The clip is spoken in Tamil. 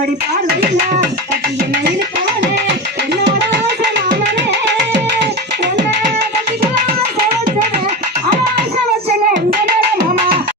ஆசை ஏன்னா கட்டி என்ன